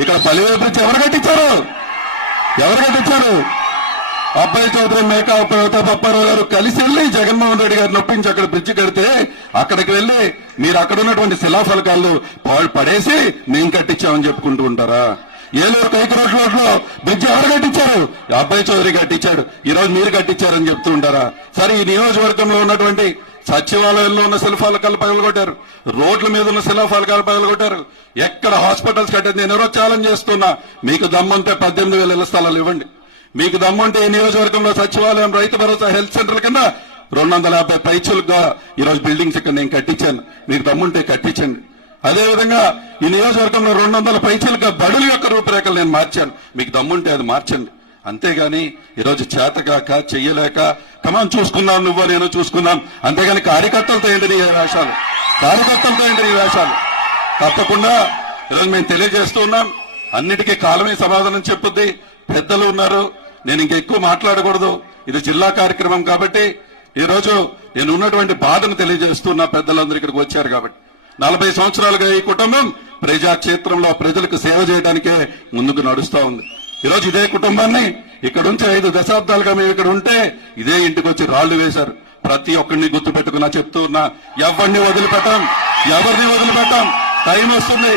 ఇక్కడ పలివే బ్రిడ్జ్ ఎవరు కట్టించారు? అబ్బాయి చౌదరి మేకా పప్పారావు గారు కలిసి వెళ్లి జగన్మోహన్ రెడ్డి గారిని ఒప్పించి అక్కడ బ్రిడ్జ్ కడితే అక్కడికి వెళ్లి మీరు అక్కడ ఉన్నటువంటి శిలాఫలకాలు పడేసి మేము కట్టించామని చెప్పుకుంటూ ఉంటారా? ఏలూరు కైకరోడ్ రోడ్లో బ్రిడ్జ్ ఎవరు కట్టించారు? అబ్బాయి చౌదరి కట్టించాడు. ఈ రోజు మీరు కట్టించారని చెప్తూ ఉంటారా? సరే, ఈ నియోజకవర్గంలో ఉన్నటువంటి సచివాలయంలో ఉన్న శిలాఫలకాలు పగలగొట్టారు, రోడ్ల మీద ఉన్న శిలాఫలకాలు పగలగొట్టారు, ఎక్కడ హాస్పిటల్స్ కట్టారు. నేను ఎవరో ఛాలెంజ్ చేస్తున్నా, మీకు దమ్ముంటే 18,000 ఇళ్ల స్థలాలు ఇవ్వండి. మీకు దమ్ముంటే ఈ నియోజకవర్గంలో సచివాలయం, రైతు భరోసా, హెల్త్ సెంటర్ల కింద 250 పైచులుగా ఈరోజు బిల్డింగ్స్ ఇక్కడ నేను కట్టించాను. మీకు దమ్ముంటే కట్టించండి. అదేవిధంగా ఈ నియోజకవర్గంలో 200 పైచులుగా బడుల యొక్క రూపురేఖలు నేను మార్చాను. మీకు దమ్ముంటే అది మార్చండి. అంతేగాని ఈరోజు చేతగాక చెయ్యలేక కమాన్ చూసుకున్నాం, నువ్వు నేను చూసుకున్నాం, అంతేగాని కార్యకర్తలతో ఏంటి నీ వేషాలు? తప్పకుండా ఈరోజు మేము తెలియజేస్తూ ఉన్నాం. అన్నిటికీ కాలమే సమాధానం చెప్పుద్ది. పెద్దలు ఉన్నారు, నేను ఇంకెక్కువ మాట్లాడకూడదు. ఇది జిల్లా కార్యక్రమం కాబట్టి ఈరోజు నేను ఉన్నటువంటి బాధను తెలియజేస్తున్నా. పెద్దలందరూ ఇక్కడికి వచ్చారు కాబట్టి 40 సంవత్సరాలుగా ఈ కుటుంబం ప్రజాక్షేత్రంలో ప్రజలకు సేవ చేయడానికే ముందుకు నడుస్తా ఉంది. ఈరోజు ఇదే కుటుంబాన్ని ఇక్కడ ఉంచి 5 దశాబ్దాలుగా మేము ఇక్కడ ఉంటే ఇదే ఇంటికి వచ్చి రాళ్లు వేశారు. ప్రతి ఒక్కరిని గుర్తు పెట్టుకున్నా చెప్తూ ఉన్నా, ఎవరిని వదిలిపెట్టాం. టైం వస్తుంది.